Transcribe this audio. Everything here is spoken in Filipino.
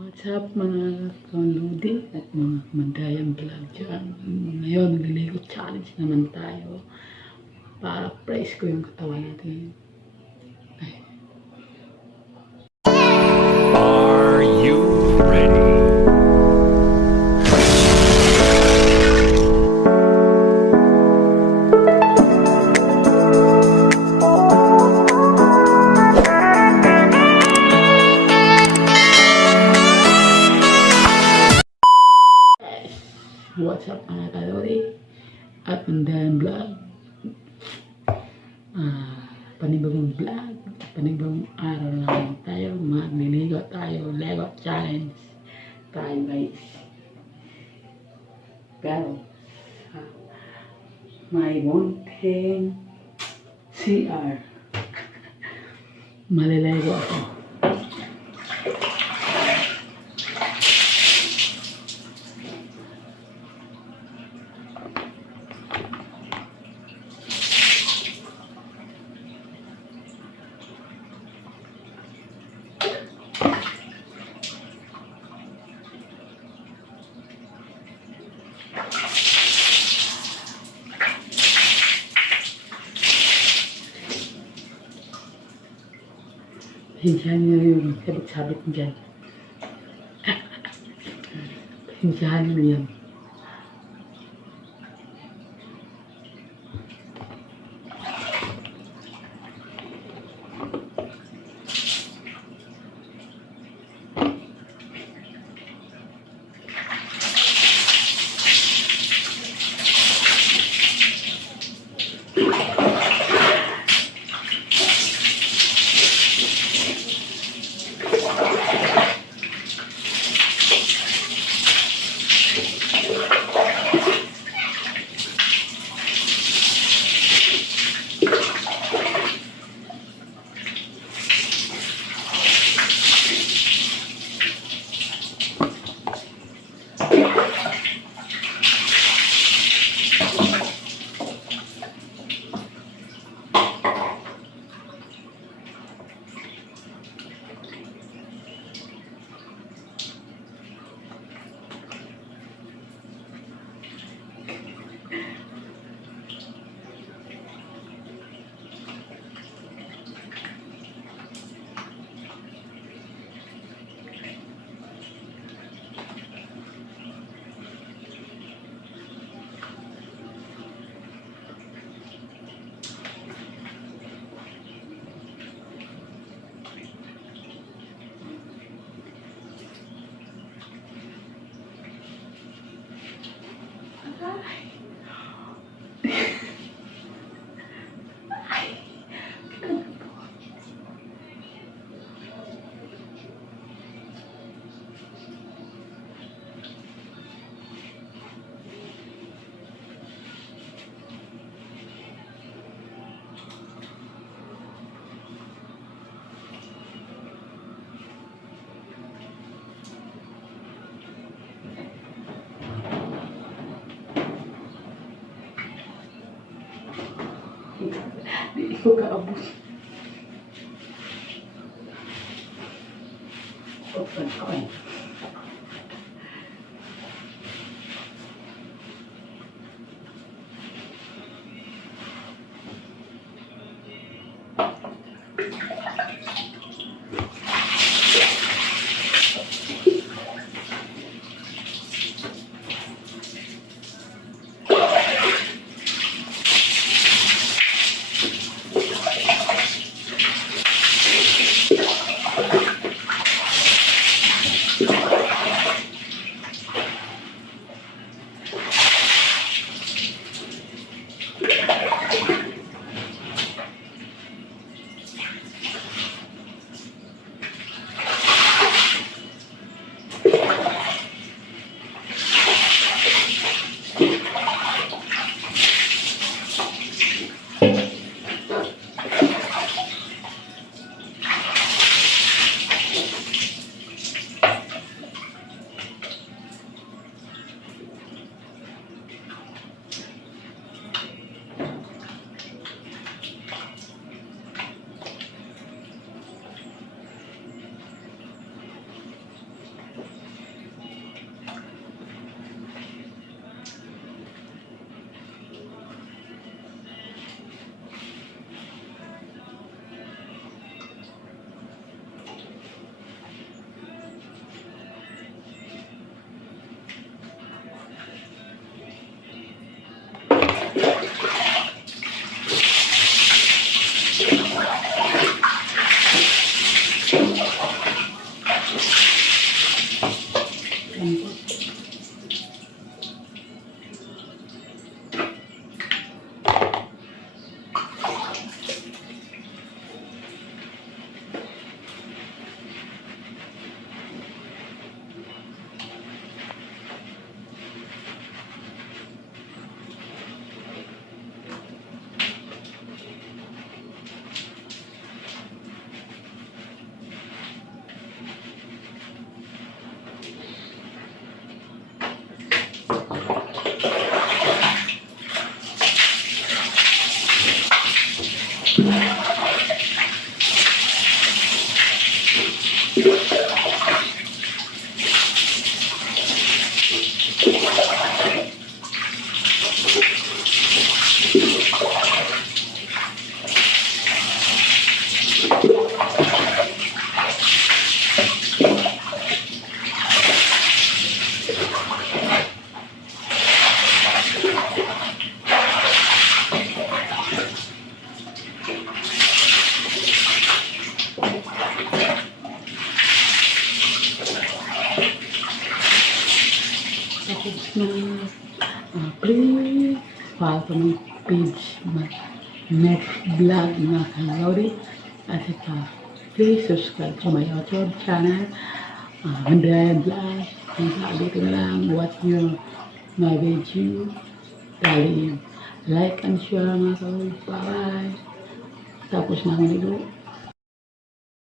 What's up mga kaunludi at mga kamandayang vlog dyan. Ngayon, nagliligo challenge naman tayo para praise ko yung katawan natin. Ay. Are you ready? What's up mga kalori at mandayang vlog. Panibagong vlog, panibagong araw lang tayo, magliligo tayo, Lego challenge tayo guys. Pero may munting CR malilego ako. Pasensyahan nyo yung sabit-sabit dyan. Pasensyahan nyo yan. Di ko kaabot. Open coin. Tapos na, please follow my page, next vlog mga kalori. At saka, please subscribe to my YouTube channel, Mandayan Vlog. Kung sabi ko na lang, watch nyo my video. Dali, like and share mga kalori. Bye! Tapos na ako nito.